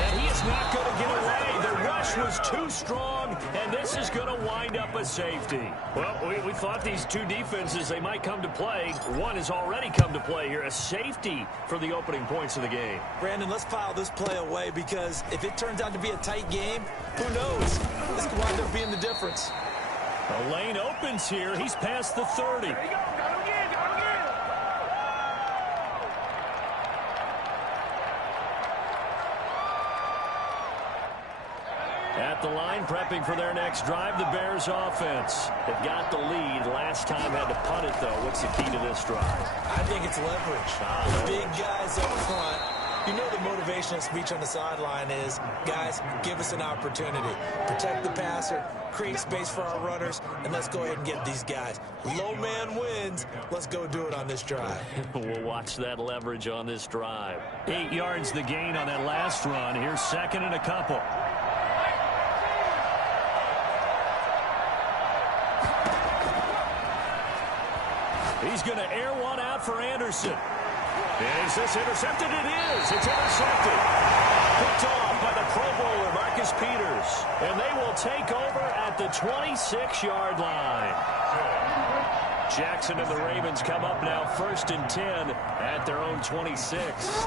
And he is not going to get away. The rush was too strong, and this is going to wind up a safety. Well, we thought these two defenses, they might come to play. One has already come to play here, a safety for the opening points of the game. Brandon, let's file this play away because if it turns out to be a tight game, who knows? This could wind up being the difference. The lane opens here. He's past the 30. At the line, prepping for their next drive, the Bears offense. They've got the lead. Last time had to punt it, though. What's the key to this drive? I think it's leverage. The big guys up front. You know the motivational speech on the sideline is, guys, give us an opportunity. Protect the passer, create space for our runners, and let's go ahead and get these guys. Low man wins. Let's go do it on this drive. We'll watch that leverage on this drive. 8 yards the gain on that last run. Here's second and a couple. He's going to air one out for Anderson. Is this intercepted? It is. It's intercepted. Picked off by the Pro Bowler, Marcus Peters. And they will take over at the 26-yard line. Jackson and the Ravens come up now 1st and 10 at their own 26.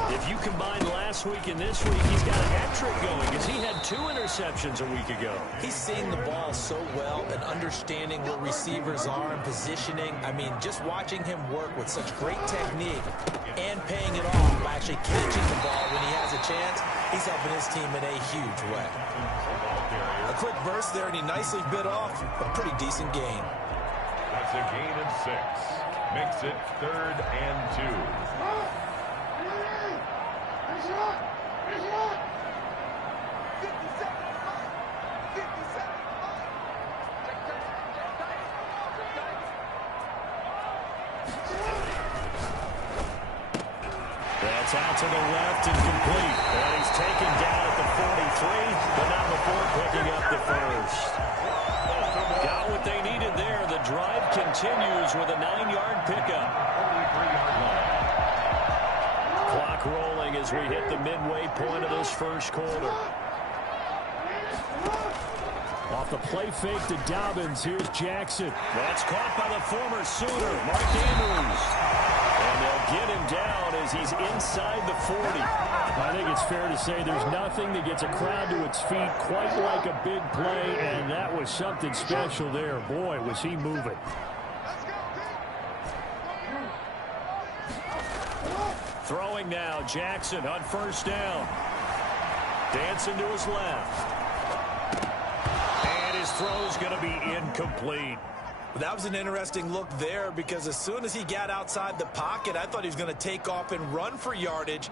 If you combine last week and this week, he's got a hat trick going because he had 2 interceptions a week ago. He's seeing the ball so well and understanding where receivers are and positioning. I mean, just watching him work with such great technique and paying it off by actually catching the ball when he has a chance, he's helping his team in a huge way. A quick burst there, and he nicely bit off a pretty decent gain. That's a gain of 6. Makes it 3rd and 2. That's out to the left and complete. And he's taken down at the 43, but not before picking up the first. Got what they needed there. The drive continues with a 9-yard pickup. Clock rolling as we hit the midway point of this first quarter. Off the play fake to Dobbins. Here's Jackson. That's caught by the former Sooner, Mark Andrews. And they'll get him down as he's inside the 40. I think it's fair to say there's nothing that gets a crowd to its feet quite like a big play, and that was something special there. Boy, was he moving. Throwing now, Jackson on 1st down. Dancing to his left. And his throw's going to be incomplete. That was an interesting look there because as soon as he got outside the pocket, I thought he was going to take off and run for yardage.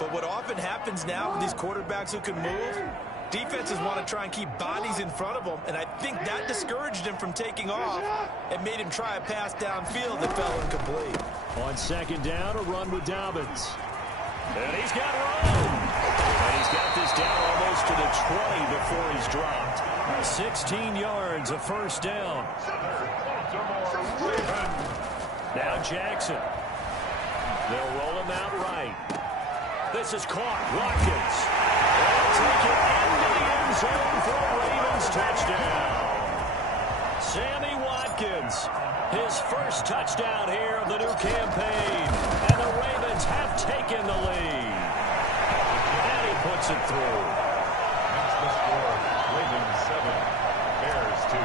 But what often happens now with these quarterbacks who can move, defenses want to try and keep bodies in front of them, and I think that discouraged him from taking off and made him try a pass downfield that fell incomplete. On 2nd down, a run with Dobbins. And he's got room. And he's got this down almost to the 20 before he's dropped. 16 yards, a 1st down. Now Jackson. They'll roll him out right. This is caught. Watkins. They'll take it into the end zone for a Ravens touchdown. Sammy Watkins, his first touchdown here of the new campaign. And the Ravens have taken the lead. And he puts it through. That's the score. Ravens 7, Bears 2.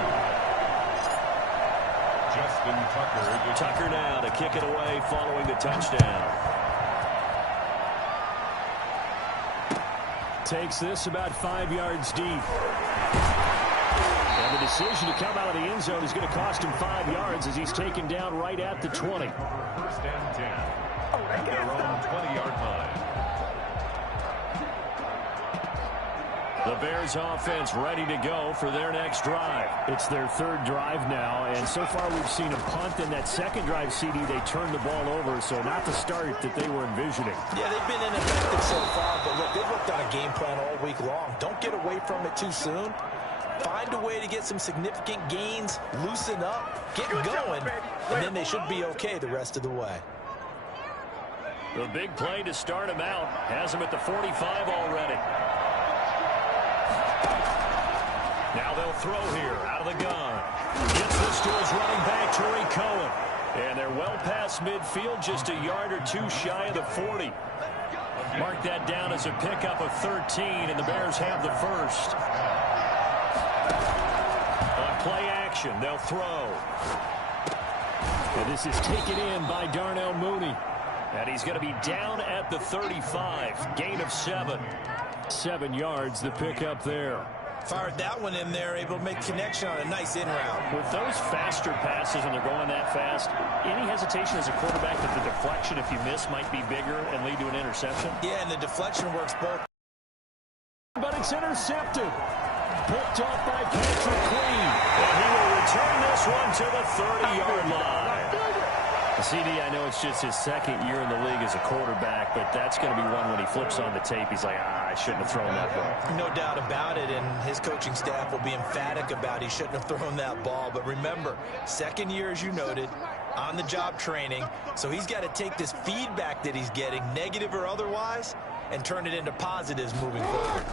Justin Tucker. Tucker now to kick it away following the touchdown. Takes this about 5 yards deep. And the decision to come out of the end zone is going to cost him 5 yards as he's taken down right at the 20. 1st and 10. At their own 20-yard line. The Bears offense ready to go for their next drive. It's their 3rd drive now, and so far we've seen a punt. In that 2nd drive, CD, they turned the ball over, so not the start that they were envisioning. Yeah, they've been ineffective so far, but look, they've worked on a game plan all week long. Don't get away from it too soon. Find a way to get some significant gains, loosen up, get going, and then they should be okay the rest of the way. The big play to start him out has him at the 45 already. Now they'll throw here out of the gun. Gets this to his running back, Tariq Cohen. And they're well past midfield, just a yard or two shy of the 40. Mark that down as a pickup of 13, and the Bears have the first. On play action, they'll throw. And this is taken in by Darnell Mooney. And he's going to be down at the 35. Gain of 7. 7 yards, the pickup there. Fired that one in there, able to make connection on a nice in route. With those faster passes and they're going that fast, any hesitation as a quarterback that the deflection, if you miss, might be bigger and lead to an interception? Yeah, and the deflection works both. But it's intercepted. Picked off by Patrick Queen. And he will return this one to the 30-yard line. CD, I know it's just his second year in the league as a quarterback, but that's going to be one when he flips on the tape. He's like, I shouldn't have thrown that ball. No doubt about it, and his coaching staff will be emphatic about he shouldn't have thrown that ball. But remember, second year, as you noted, on-the-job training, so he's got to take this feedback that he's getting, negative or otherwise, and turn it into positives moving forward.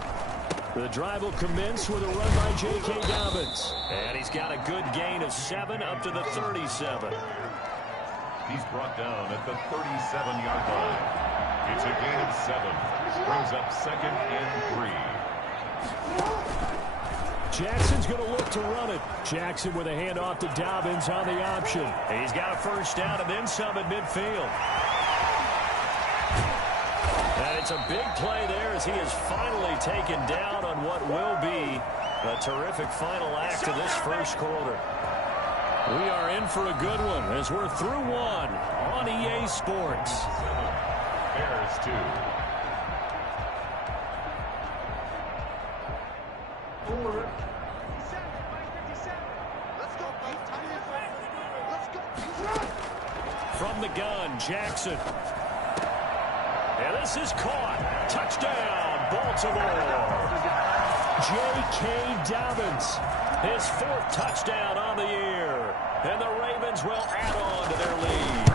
The drive will commence with a run by J.K. Dobbins. And he's got a good gain of 7 up to the 37. He's brought down at the 37-yard line. It's a gain of 7. Brings up 2nd and 3. Jackson's going to look to run it. Jackson with a handoff to Dobbins on the option. He's got a first down and then some at midfield. And it's a big play there as he is finally taken down on what will be a terrific final act of this first quarter. We are in for a good one as we're through one on EA Sports. Bears 2. From the gun, Jackson. And this is caught. Touchdown, Baltimore. J.K. Dobbins, his 4th touchdown on the year. And the Ravens will add on to their lead.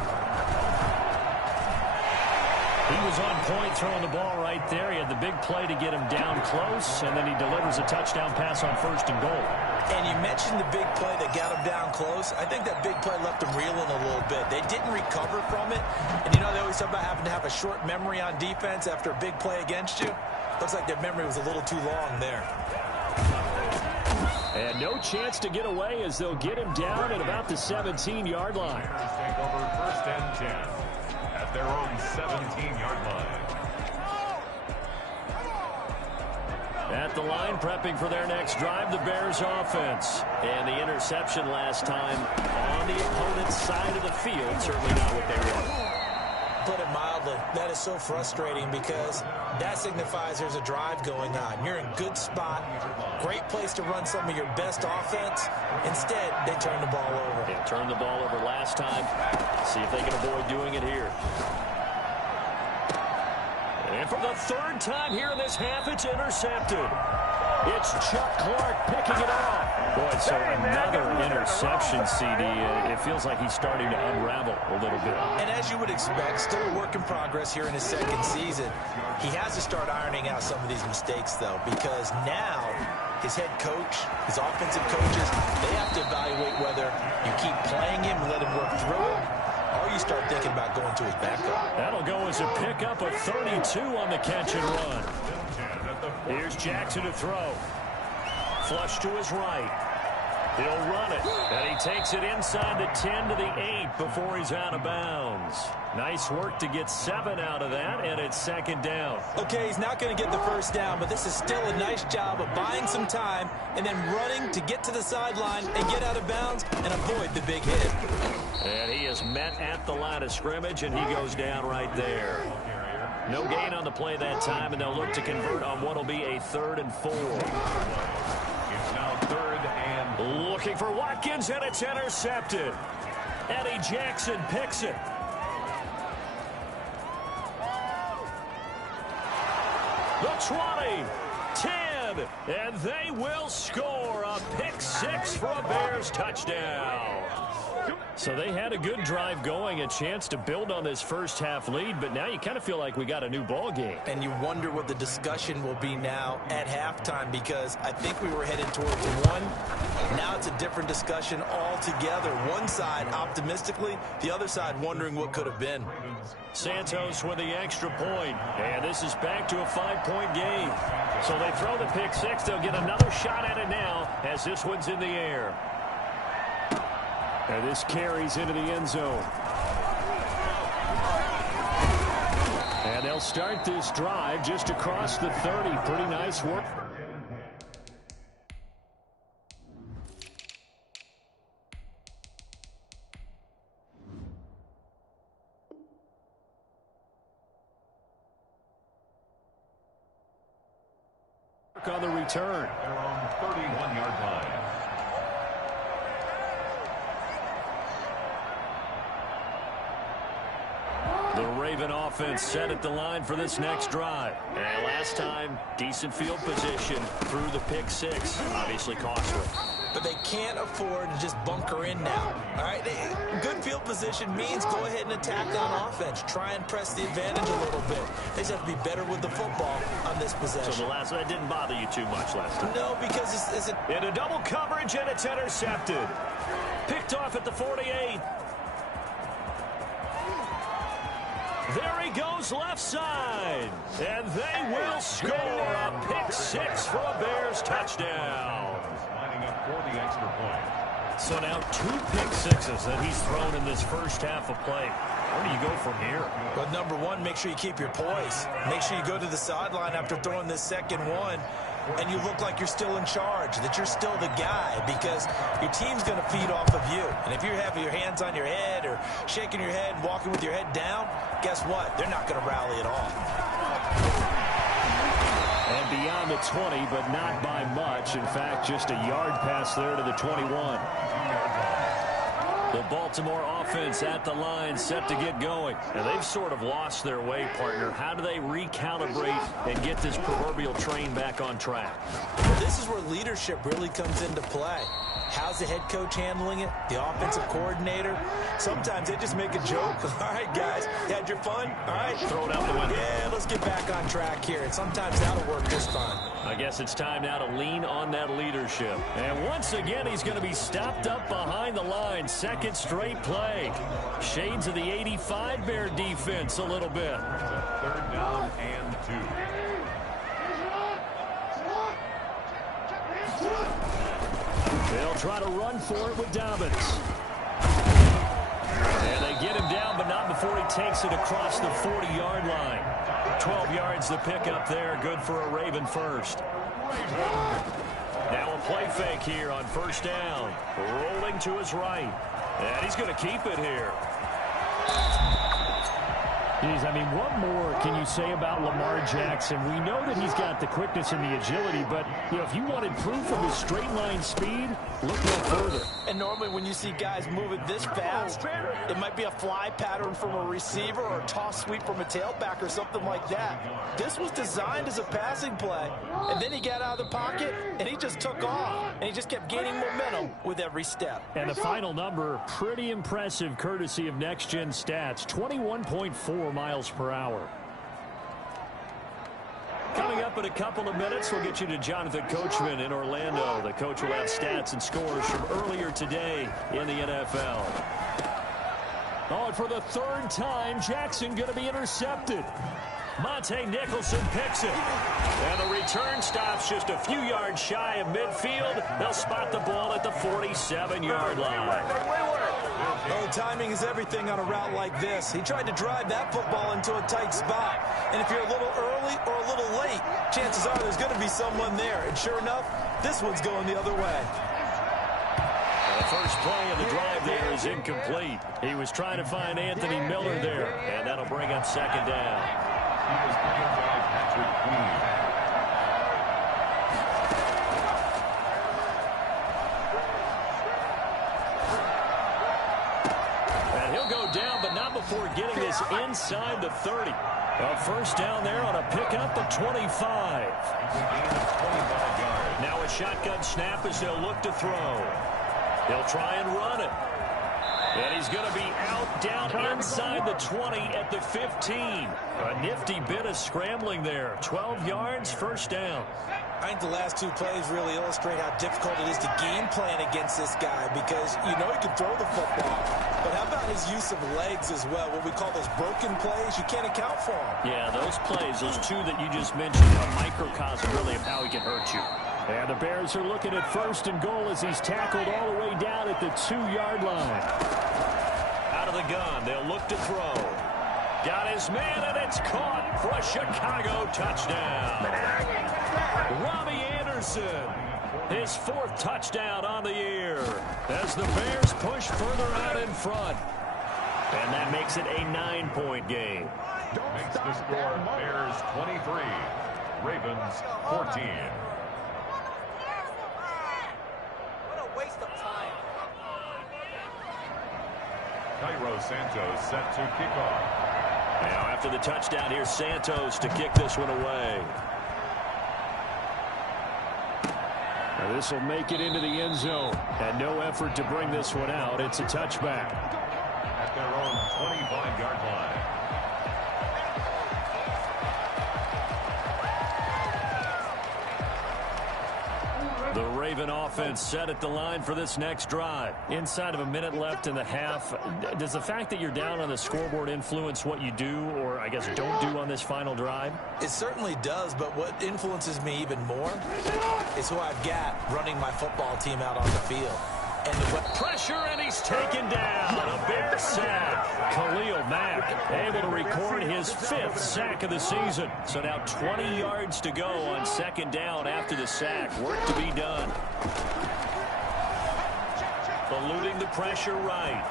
He was on point throwing the ball right there. He had the big play to get him down close, and then he delivers a touchdown pass on 1st and goal. And you mentioned the big play that got him down close. I think that big play left him reeling a little bit. They didn't recover from it. And you know, they always talk about having to have a short memory on defense after a big play against you. Looks like their memory was a little too long there. And no chance to get away as they'll get him down at about the 17-yard line. Bears take over 1st and 10 at their own 17-yard line. At the line, prepping for their next drive, the Bears offense. And the interception last time on the opponent's side of the field, certainly not what they want. Put it mildly, that is so frustrating because that signifies there's a drive going on. You're in a good spot, great place to run some of your best offense. Instead, they turn the ball over. They turned the ball over last time. See if they can avoid doing it here. And for the 3rd time here in this half, it's intercepted. It's Chuck Clark picking it off. Boy, so another interception, CD. It feels like he's starting to unravel a little bit. And as you would expect, still a work in progress here in his 2nd season. He has to start ironing out some of these mistakes, though, because now his head coach, his offensive coaches, they have to evaluate whether you keep playing him and let him work through it, or you start thinking about going to his backup. That'll go as a pickup of 32 on the catch and run. Here's Jackson to throw. Flush to his right. He'll run it. And he takes it inside the 10 to the 8 before he's out of bounds. Nice work to get 7 out of that, and it's 2nd down. Okay, he's not going to get the first down, but this is still a nice job of buying some time and then running to get to the sideline and get out of bounds and avoid the big hit. And he is met at the line of scrimmage, and he goes down right there. No gain on the play that time, and they'll look to convert on what will be a 3rd and 4. It's now 3rd and... Looking for Watkins, and it's intercepted. Eddie Jackson picks it. The 20, 10, and they will score a pick 6 for a Bears touchdown. So they had a good drive going, a chance to build on this first half lead, but now you kind of feel like we got a new ball game. And you wonder what the discussion will be now at halftime, because I think we were headed towards one. Now it's a different discussion altogether. One side optimistically, the other side wondering what could have been. Santos with the extra point, and this is back to a 5-point game. So they throw the pick six. They'll get another shot at it now as this one's in the air. And this carries into the end zone. And they'll start this drive just across the 30. Pretty nice work. On the return. They're on 31-yard line. The Raven offense set at the line for this next drive. And last time, decent field position through the pick six. Obviously costly. But they can't afford to just bunker in now. All right, good field position means go ahead and attack on offense. Try and press the advantage a little bit. They just have to be better with the football on this possession. So the last one didn't bother you too much last time? No, because it's in a double coverage, and it's intercepted. Picked off at the 48. There he goes left side. And they will score a pick six for a Bears touchdown. Lining up for the extra point. So now 2 pick sixes that he's thrown in this first half of play. Where do you go from here? But number one, make sure you keep your poise. Make sure you go to the sideline after throwing this second one, and you look like you're still in charge, that you're still the guy, because your team's going to feed off of you. And if you have your hands on your head or shaking your head and walking with your head down, guess what? They're not going to rally at all. And beyond the 20, but not by much. In fact, just a yard pass there to the 21. The Baltimore offense at the line, set to get going. And they've sort of lost their way, partner. How do they recalibrate and get this proverbial train back on track? Well, this is where leadership really comes into play. How's the head coach handling it? The offensive coordinator? Sometimes they just make a joke. All right, guys, you had your fun? All right. Throw it out the window. Yeah, let's get back on track here. And sometimes that'll work just fine. I guess it's time now to lean on that leadership. And once again, he's going to be stopped up behind the line. Second straight play. Shades of the 85 Bear defense a little bit. 3rd down and 2. They'll try to run for it with Dobbins. And they get him down, but not before he takes it across the 40-yard line. 12 yards to pick up there. Good for a Raven first. Now a play fake here on 1st down. Rolling to his right. And he's going to keep it here. Geez, I mean, what more can you say about Lamar Jackson? We know that he's got the quickness and the agility, but, you know, if you wanted proof of his straight line speed, look no further. And normally when you see guys move it this fast, it might be a fly pattern from a receiver or a toss sweep from a tailback or something like that. This was designed as a passing play, and then he got out of the pocket, and he just took off, and he just kept gaining momentum with every step. And the final number, pretty impressive, courtesy of Next Gen Stats, 21.4 miles per hour. Coming up in a couple of minutes, we'll get you to Jonathan Coachman in Orlando. The coach will have stats and scores from earlier today in the NFL. Oh, and for the 3rd time, Jackson going to be intercepted. Monte Nicholson picks it. And the return stops just a few yards shy of midfield. They'll spot the ball at the 47-yard line. Oh, timing is everything on a route like this. He tried to drive that football into a tight spot. And if you're a little early or a little late, chances are there's going to be someone there. And sure enough, this one's going the other way. The first play of the drive there is incomplete. He was trying to find Anthony Miller there, and that'll bring up 2nd down. He was played by Patrick Queen. And he'll go down, but not before getting this inside the 30. A 1st down there on a pickup at 25. Now a shotgun snap as they'll look to throw. They'll try and run it. And he's going to be out down inside the 20 at the 15. A nifty bit of scrambling there. 12 yards, first down. I think the last two plays really illustrate how difficult it is to game plan against this guy because you know he can throw the football. But how about his use of legs as well? What we call those broken plays, you can't account for them. Yeah, those plays, those two that you just mentioned, a microcosm really of how he can hurt you. And the Bears are looking at first and goal as he's tackled all the way down at the 2-yard line. Out of the gun, they'll look to throw. Got his man, and it's caught for a Chicago touchdown. Robbie Anderson, his 4th touchdown on the year as the Bears push further out in front. And that makes it a 9-point game. Makes the score Bears 23, Ravens 14. Waste of time. Cairo Santos set to kick off. Now after the touchdown, here's Santos to kick this one away. Now this will make it into the end zone. And no effort to bring this one out. It's a touchback. At their own 25-yard line. The Raven offense set at the line for this next drive. Inside of a minute left in the half, does the fact that you're down on the scoreboard influence what you do, or I guess don't do on this final drive? It certainly does, but what influences me even more is who I've got running my football team out on the field. And the pressure, and he's taken down. A Bear sack. Khalil Mack able to record his 5th sack of the season. So now 20 yards to go on second down after the sack. Work to be done. Eluding the pressure right.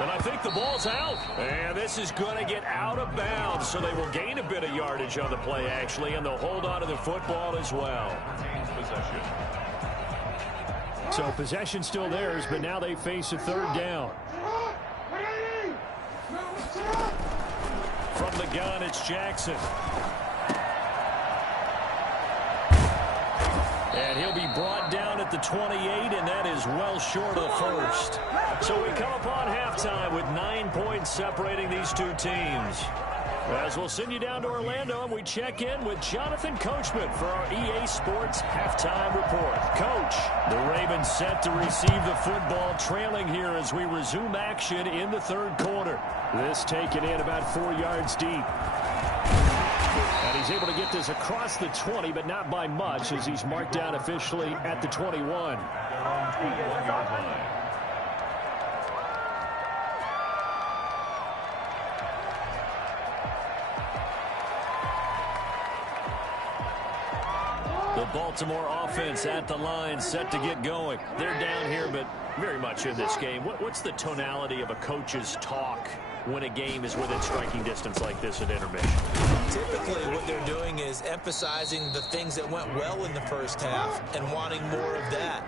And I think the ball's out. And this is going to get out of bounds, so they will gain a bit of yardage on the play, actually, and they'll hold on to the football as well. Possession. So possession still theirs, but now they face a 3rd down. From the gun, it's Jackson. And he'll be brought down at the 28, and that is well short of the first. So we come upon halftime with 9 points separating these two teams. As we'll send you down to Orlando, and we check in with Jonathan Coachman for our EA Sports Halftime Report. Coach, the Ravens set to receive the football, trailing here as we resume action in the 3rd quarter. This taken in about 4 yards deep. And he's able to get this across the 20, but not by much, as he's marked down officially at the 21. 21-yard line. The Baltimore offense at the line, set to get going. They're down here, but very much in this game. What's the tonality of a coach's talk when a game is within striking distance like this at intermission? Typically, what they're doing is emphasizing the things that went well in the first half and wanting more of that.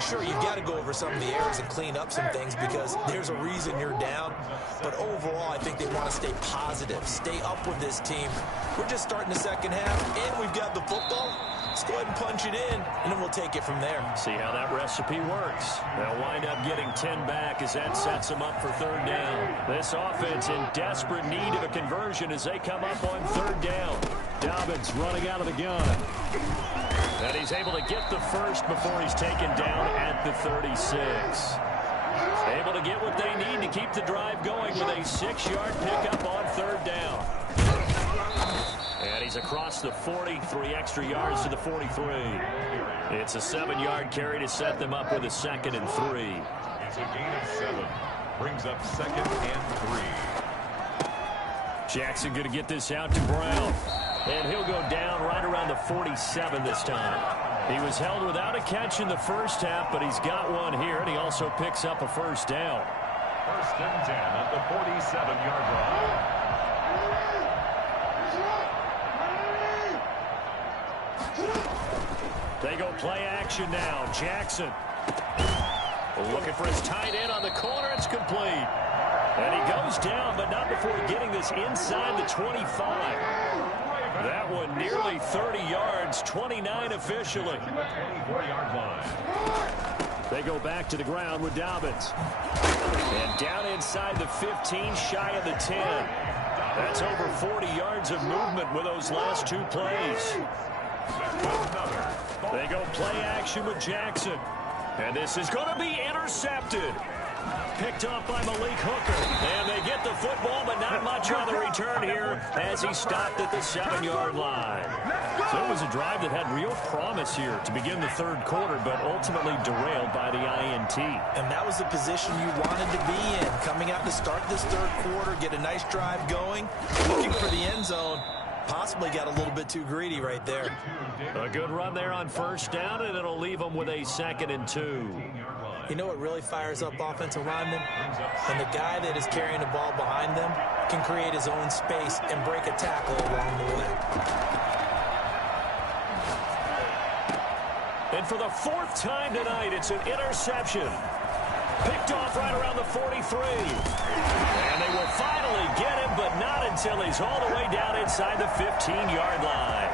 Sure, you've got to go over some of the errors and clean up some things because there's a reason you're down. But overall, I think they want to stay positive, stay up with this team. We're just starting the second half, and we've got the football. Let's go ahead and punch it in, and then we'll take it from there. See how that recipe works. They'll wind up getting 10 back as that sets them up for 3rd down. This offense in desperate need of a conversion as they come up on 3rd down. Dobbins running out of the gun. And he's able to get the first before he's taken down at the 36. Able to get what they need to keep the drive going with a 6-yard pickup on 3rd down. And he's across the 40, 3 extra yards to the 43. It's a 7-yard carry to set them up with a 2nd and 3. It's a gain of 7. Brings up 2nd and 3. Jackson going to get this out to Brown. And he'll go down right around the 47 this time. He was held without a catch in the first half, but he's got one here, and he also picks up a 1st down. 1st and 10 at the 47-yard line. They go play action now. Jackson looking for his tight end on the corner. It's complete. And he goes down, but not before getting this inside the 25. That one nearly 30 yards, 29 officially. 24-yard line. They go back to the ground with Dobbins. And down inside the 15, shy of the 10. That's over 40 yards of movement with those last two plays. They go play action with Jackson. And this is going to be intercepted. Picked off by Malik Hooker. And they get the football, but not much on the return here as he stopped at the 7-yard line. So it was a drive that had real promise here to begin the third quarter, but ultimately derailed by the INT. And that was the position you wanted to be in. Coming out to start this third quarter, get a nice drive going, looking for the end zone. Possibly got a little bit too greedy right there. A good run there on first down, and it'll leave them with a 2nd and 2. You know what really fires up offensive linemen? When the guy that is carrying the ball behind them can create his own space and break a tackle along the way. And for the 4th time tonight, it's an interception. Picked off right around the 43. And they will finally get him, but not until he's all the way down inside the 15-yard line.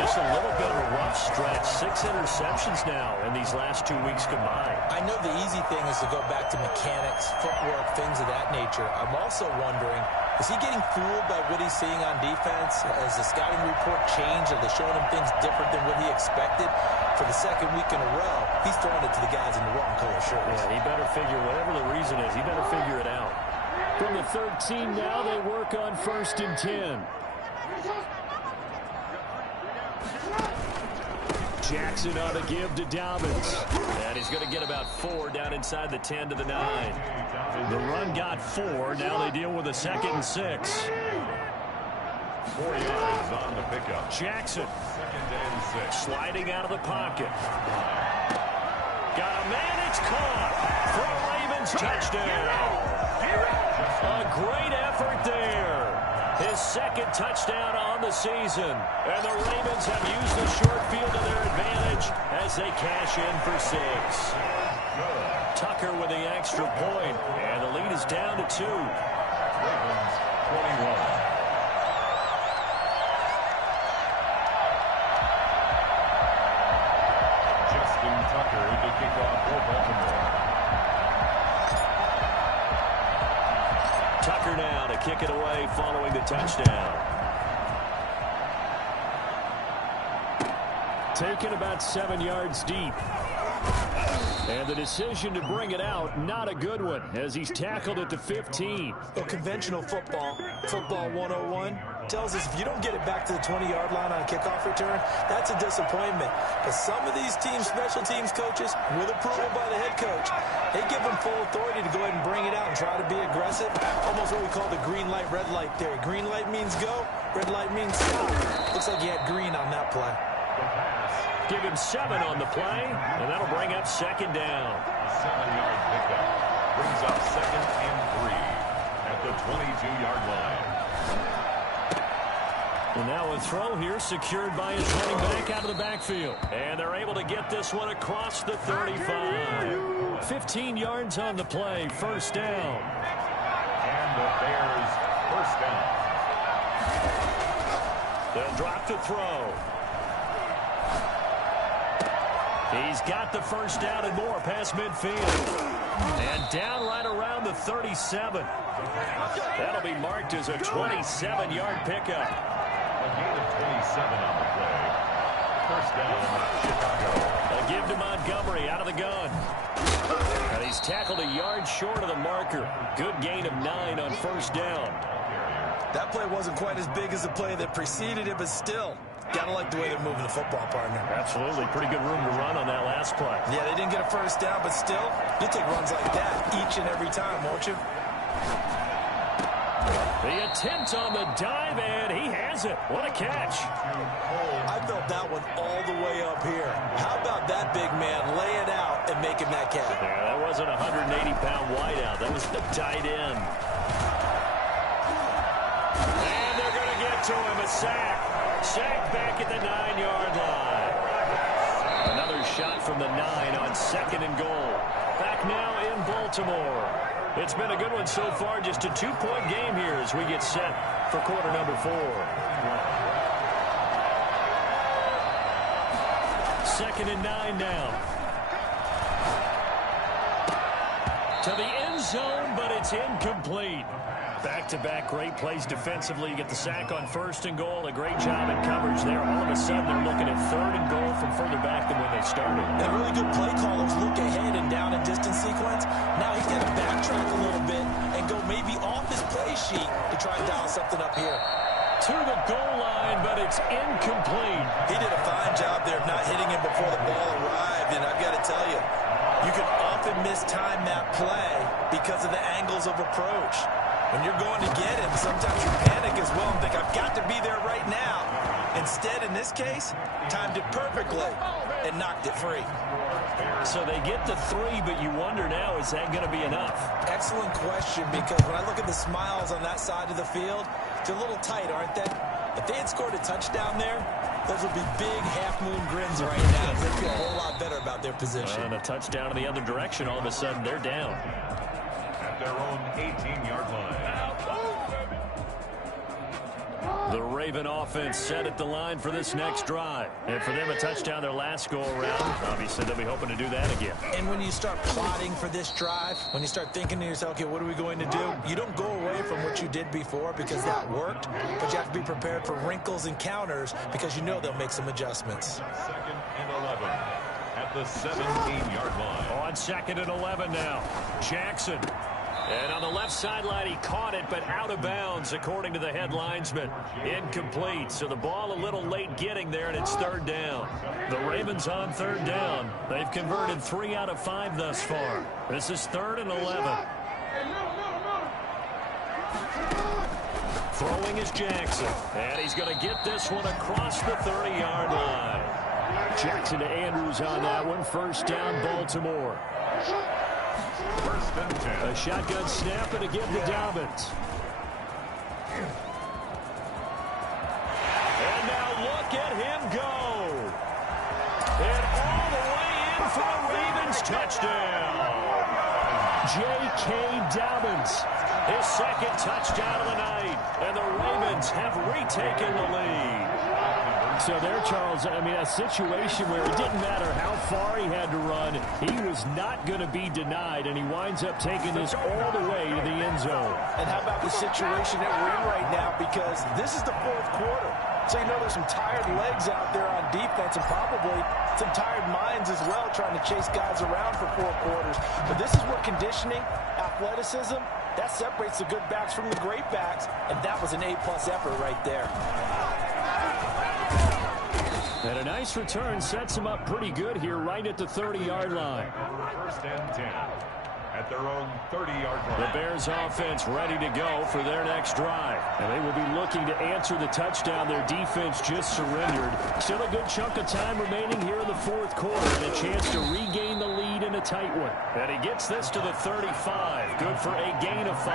Just a little bit of a rough stretch. 6 interceptions now in these last 2 weeks combined. I know the easy thing is to go back to mechanics, footwork, things of that nature. I'm also wondering, is he getting fooled by what he's seeing on defense? Has the scouting report changed? Are they showing him things different than what he expected? For the 2nd week in a row, he's throwing it to the guys in the wrong color shirts. Yeah, he better figure, whatever the reason is, he better figure it out. From the 13 now, they work on 1st and 10. Jackson on the give to Dobbins. And he's going to get about 4 down inside the 10 to the 9. The run got 4. Now they deal with a 2nd and 6. 4 yards on the pickup. Jackson. 2nd and 6. Sliding out of the pocket. Got a man, it's caught. For a Ravens touchdown. A great effort there. His 2nd touchdown on the season. And the Ravens have used the short field to their advantage as they cash in for 6. Tucker with the extra point, and the lead is down to 2. Ravens 21. Tucker to kick off for Baltimore. Tucker now to kick it away following the touchdown. Taken about 7 yards deep. And the decision to bring it out, not a good one, as he's tackled at the 15. Well, conventional football 101, tells us if you don't get it back to the 20-yard line on a kickoff return, that's a disappointment. But some of these teams, special teams coaches, with approval by the head coach, they give them full authority to go ahead and bring it out and try to be aggressive. Almost what we call the green light, red light theory. Green light means go, red light means stop. Looks like he had green on that play. Give him 7 on the play, and that'll bring up 2nd down. A 7-yard pickup brings up 2nd and 3 at the 22-yard line. And now a throw here secured by his running back out of the backfield. And they're able to get this one across the 35. 15 yards on the play, 1st down. And the Bears 1st down. They'll drop the throw. He's got the 1st down and more past midfield. And down right around the 37. That'll be marked as a 27-yard pickup. A gain of 27 on the play. 1st down, Chicago. A give to Montgomery out of the gun. And he's tackled a yard short of the marker. Good gain of 9 on 1st down. That play wasn't quite as big as the play that preceded it, but still, gotta like the way they're moving the football, partner. Absolutely. Pretty good room to run on that last play. Yeah, they didn't get a 1st down, but still, you take runs like that each and every time, won't you? The attempt on the dive, and he has it. What a catch. I felt that one all the way up here. How about that big man lay it out and making that catch? Yeah, that wasn't a 180-pound wideout. That was the tight end. And they're going to get to him. A sack. Sack back at the 9-yard line. Another shot from the 9 on 2nd and goal. Back now in Baltimore. It's been a good one so far. Just a 2-point game here as we get set for quarter number 4. 2nd and 9 now. to the end zone, but it's incomplete. Back-to-back great plays defensively. You get the sack on 1st and goal. A great job in coverage there. All of a sudden, they're looking at 3rd and goal from further back than when they started. And really good play callers look ahead and down and distance sequence. Now he's got to backtrack a little bit and go maybe off his play sheet to try and dial something up here. To the goal line, but it's incomplete. He did a fine job there of not hitting him before the ball arrived. And I've got to tell you, you can often mistime that play because of the angles of approach. When you're going to get him, sometimes you panic as well and think, I've got to be there right now. Instead, in this case, timed it perfectly and knocked it free. So they get the 3, but you wonder now, is that going to be enough? Excellent question, because when I look at the smiles on that side of the field, they're a little tight, aren't they? If they had scored a touchdown there, those would be big half-moon grins right now. They feel a whole lot better about their position. And a touchdown in the other direction, all of a sudden they're down. At their own 18-yard line. The Raven offense set at the line for this next drive. And for them, a touchdown their last go-around. Obviously, they'll be hoping to do that again. And when you start plotting for this drive, when you start thinking to yourself, okay, what are we going to do? You don't go away from what you did before because that worked, but you have to be prepared for wrinkles and counters because you know they'll make some adjustments. 2nd and 11 at the 17-yard line. On 2nd and 11 now. Jackson. And on the left sideline, he caught it, but out of bounds, according to the head linesman. Incomplete. So the ball a little late getting there, and it's 3rd down. The Ravens on 3rd down. They've converted 3 out of 5 thus far. This is 3rd and 11. Throwing is Jackson. And he's going to get this one across the 30-yard line. Jackson to Andrews on that one. 1st down, Baltimore. 1st and 10. A shotgun snap and again to Dobbins. And now look at him go. And all the way in for a Ravens touchdown. J.K. Dobbins, his 2nd touchdown of the night. And the Ravens have retaken the lead. So there, Charles, I mean, a situation where it didn't matter how far he had to run, he was not going to be denied, and he winds up taking this all the way to the end zone. And how about the situation that we're in right now? Because this is the 4th quarter. So you know there's some tired legs out there on defense and probably some tired minds as well trying to chase guys around for 4 quarters. But this is where conditioning, athleticism, that separates the good backs from the great backs, and that was an A-plus effort right there. And a nice return sets him up pretty good here right at the 30-yard line. 1st and 10 at their own 30-yard line. The Bears offense ready to go for their next drive. And they will be looking to answer the touchdown their defense just surrendered. Still a good chunk of time remaining here in the 4th quarter and a chance to regain the lead in a tight one. And he gets this to the 35. Good for a gain of 5.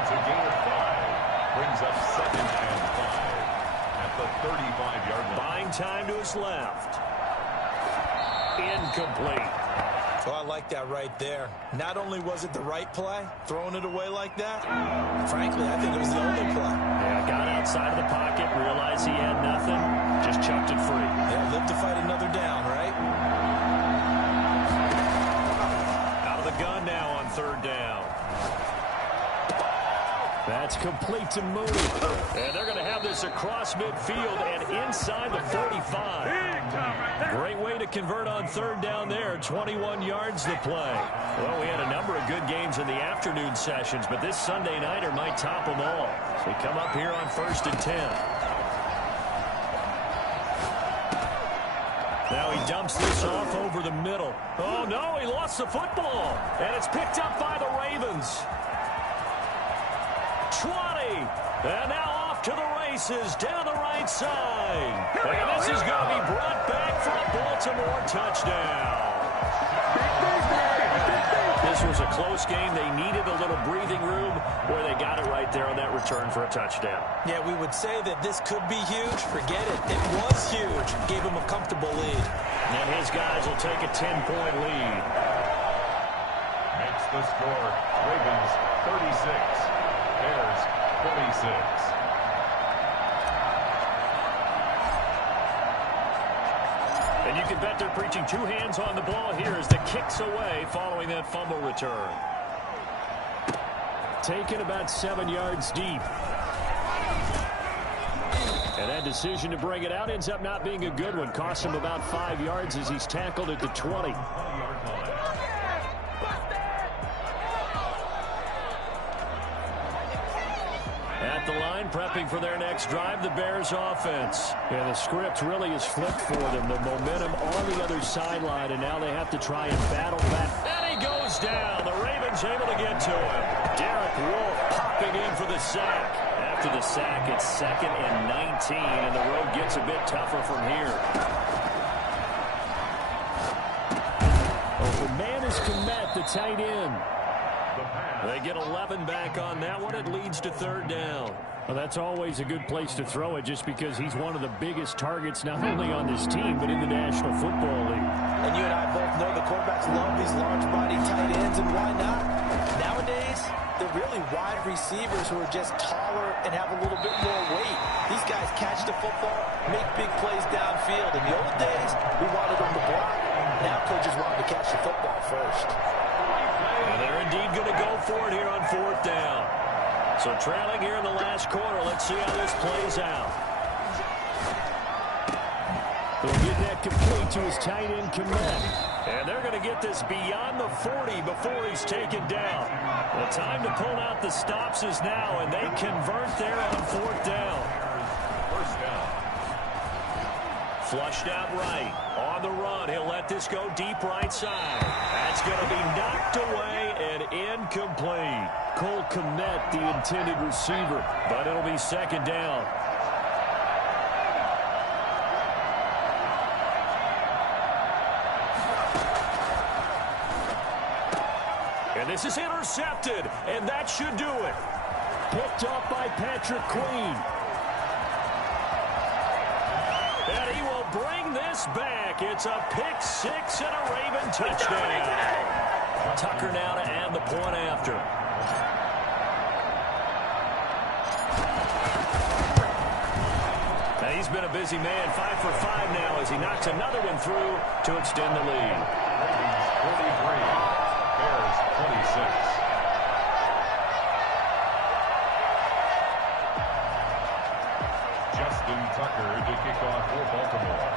It's a gain of 5. Brings up 2nd and 5. The 35-yard line. Buying time to his left. Incomplete. Oh, I like that right there. Not only was it the right play, throwing it away like that, frankly, I think it was the only play. Yeah, got outside of the pocket, realized he had nothing, just chucked it free. Yeah, live to fight another down, right? Out of the gun now on 3rd down. That's complete to Mooney. And they're going to have this across midfield and inside the 45. Great way to convert on 3rd down there. 21 yards to play. Well, we had a number of good games in the afternoon sessions, but this Sunday nighter might top them all. We come up here on 1st and 10. Now he dumps this off over the middle. Oh, no, he lost the football. And it's picked up by the Ravens. 20, and now off to the races down the right side. And this is going to be brought back for a Baltimore touchdown. This was a close game. They needed a little breathing room. Boy, they got it right there on that return for a touchdown. Yeah, we would say that this could be huge. Forget it. It was huge. Gave him a comfortable lead. And his guys will take a 10-point lead. Makes the score Ravens 36. Bears 46. And you can bet they're preaching two hands on the ball here as the kick's away following that fumble return. Taken about 7 yards deep. And that decision to bring it out ends up not being a good one. Cost him about 5 yards as he's tackled at the 20. At the line, prepping for their next drive, the Bears offense. And the script really is flipped for them. The momentum on the other sideline, and now they have to try and battle back. And he goes down. The Ravens able to get to him. Derek Wolfe popping in for the sack. After the sack, it's 2nd and 19, and the road gets a bit tougher from here. Oh, the man is Kmet, the tight end. They get 11 back on that one. It leads to 3rd down. Well, that's always a good place to throw it just because he's one of the biggest targets not only on this team but in the National Football League. And you and I both know the quarterbacks love these large-body tight ends, and why not? Nowadays, they're really wide receivers who are just taller and have a little bit more weight. These guys catch the football, make big plays downfield. In the old days, we wanted them to block. Now coaches want them to catch the football first. And they're indeed going to go for it here on 4th down. So trailing here in the last quarter. Let's see how this plays out. He'll get that complete to his tight end Kmet. And they're going to get this beyond the 40 before he's taken down. The time to pull out the stops is now, and they convert there on 4th down. First down. Flushed out right. On the run, he'll let this go deep right side. That's going to be knocked away and incomplete. Cole Kmet, the intended receiver, but it'll be 2nd down. And this is intercepted, and that should do it. Picked up by Patrick Queen. And he will bring this back. It's a pick 6 and a Raven touchdown. Tucker now to add the point after. Now he's been a busy man. 5 for 5 now as he knocks another one through to extend the lead. Ravens 43, Bears 26. Justin Tucker to kick off for Baltimore.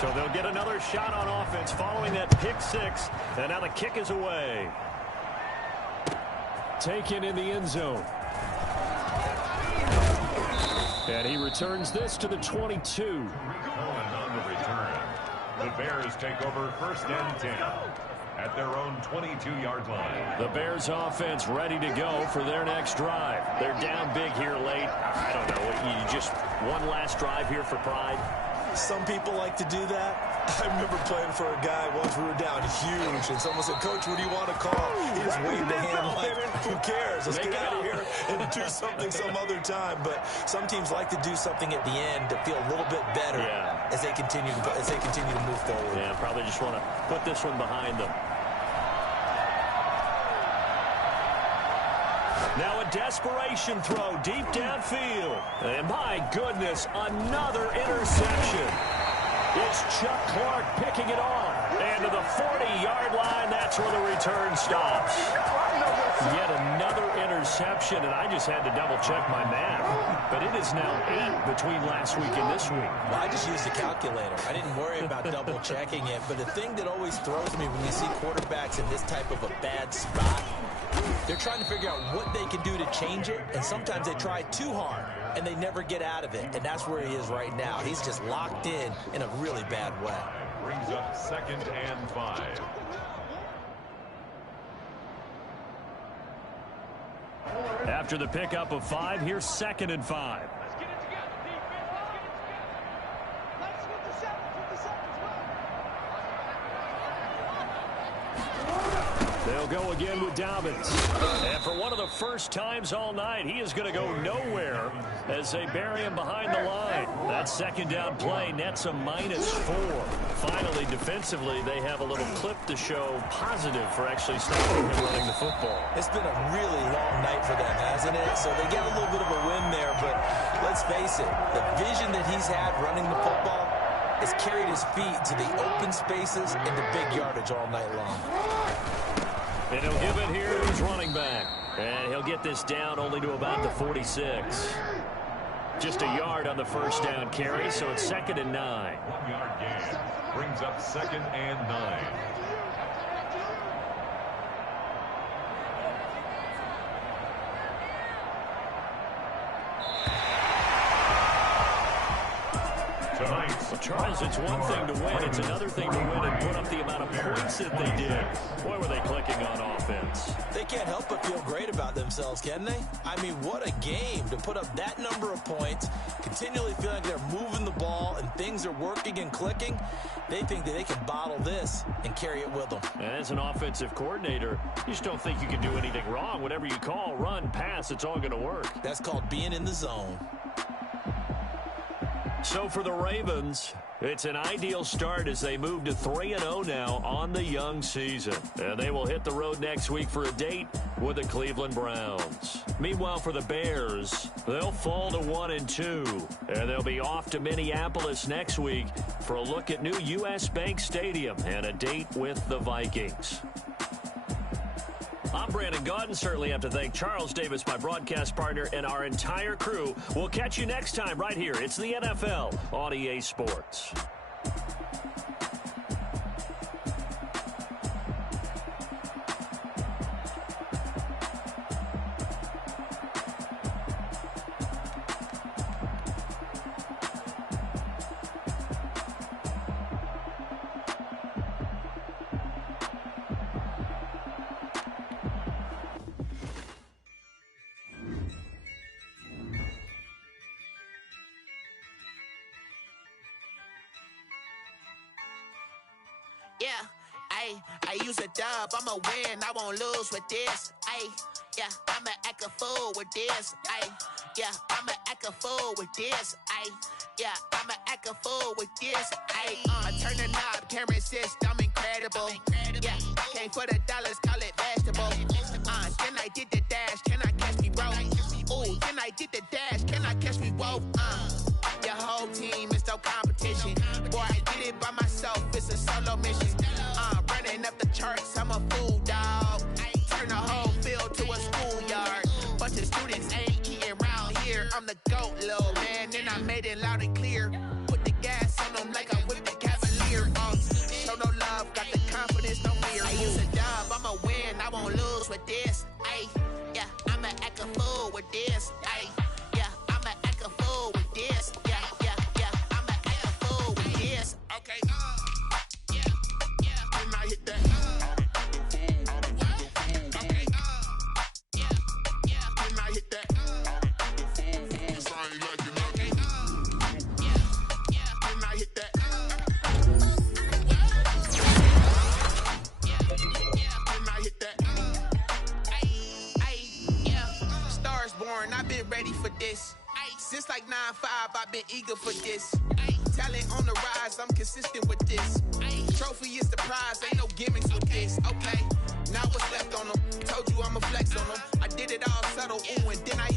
So they'll get another shot on offense following that pick 6. And now the kick is away. Taken in the end zone. And he returns this to the 22. And on the return, the Bears take over 1st and 10 at their own 22-yard line. The Bears offense ready to go for their next drive. They're down big here late. I don't know. You just one last drive here for pride. Some people like to do that. I remember playing for a guy once. We were down huge, and someone said, "Coach, what do you want to call?" He just waved the hand like, "Who cares? Let's get out of here and do something some other time." But some teams like to do something at the end to feel a little bit better as they continue to move forward. Yeah, probably just want to put this one behind them. Now a desperation throw deep downfield. And my goodness, another interception. It's Chuck Clark picking it off. And to the 40-yard line, that's where the return stops. Yet another interception, and I just had to double-check my math. But it is now 8 between last week and this week. Well, I just used a calculator. I didn't worry about double-checking it. But the thing that always throws me when you see quarterbacks in this type of a bad spot, they're trying to figure out what they can do to change it, and sometimes they try too hard, and they never get out of it, and that's where he is right now. He's just locked in a really bad way. Brings up 2nd and 5. After the pickup of 5, here's 2nd and 5. Let's get it together, defense. Let's get it together. Let's get the seconds. They'll go again with Dobbins. And for one of the first times all night, he is going to go nowhere as they bury him behind the line. That second down play nets a -4. Finally, defensively, they have a little clip to show positive for actually stopping him running the football. It's been a really long night for them, hasn't it? So they get a little bit of a win there, but let's face it, the vision that he's had running the football has carried his feet to the open spaces and the big yardage all night long. And he'll give it here to his running back. And he'll get this down only to about the 46. Just a yard on the first down carry, so it's 2nd and 9. 1 yard gain brings up 2nd and 9. Charles, it's one thing to win. It's another thing to win and put up the amount of points that they did. Boy, were they clicking on offense. They can't help but feel great about themselves, can they? I mean, what a game to put up that number of points, continually feel like they're moving the ball and things are working and clicking. They think that they can bottle this and carry it with them. And as an offensive coordinator, you just don't think you can do anything wrong. Whatever you call, run, pass, it's all going to work. That's called being in the zone. So for the Ravens, it's an ideal start as they move to 3-0 now on the young season. And they will hit the road next week for a date with the Cleveland Browns. Meanwhile, for the Bears, they'll fall to 1-2. And they'll be off to Minneapolis next week for a look at new U.S. Bank Stadium and a date with the Vikings. I'm Brandon Gaudin. Certainly have to thank Charles Davis, my broadcast partner, and our entire crew. We'll catch you next time right here. It's the NFL on EA Sports. Yeah, I use a dub, I'ma win, I won't lose with this. Yeah, I'ma act a fool with this. Yeah, I'ma act a fool with this. Yeah, I'ma act a fool with this. I turn the knob, camera assist, I'm incredible. Yeah, came for the dollars, call it vegetable. Then I did the dash, can I catch me, bro? Ooh, then I did the dash, can I catch me, whoa? Your whole team is no competition. Boy, I did it by myself, it's a solo mission. Running up the charts, I'm a fool, dog. Turn the whole field to a schoolyard. Bunch of students ain't eating round here. I'm the GOAT, little man, and I made it loud and clear. Put the gas on them like I whipped the Cavalier. Show no love, got the confidence, no fear. I use a dub, I'ma win, I won't lose with this. Yeah, I'ma act a fool with this. Yeah, I'ma act a fool with this. Yeah, I'ma act a fool with this. Okay, when I hit that. Okay, when I hit that. When I hit that. When I hit that. Stars born, I've been ready for this. Since like 9-5, I've been eager for this. Talent on the rise, I'm consistent with this. Trophy is the prize, ain't no gimmicks with this. Okay, now what's left on them? Told you I'ma flex on them. I did it all subtle, ooh, and then I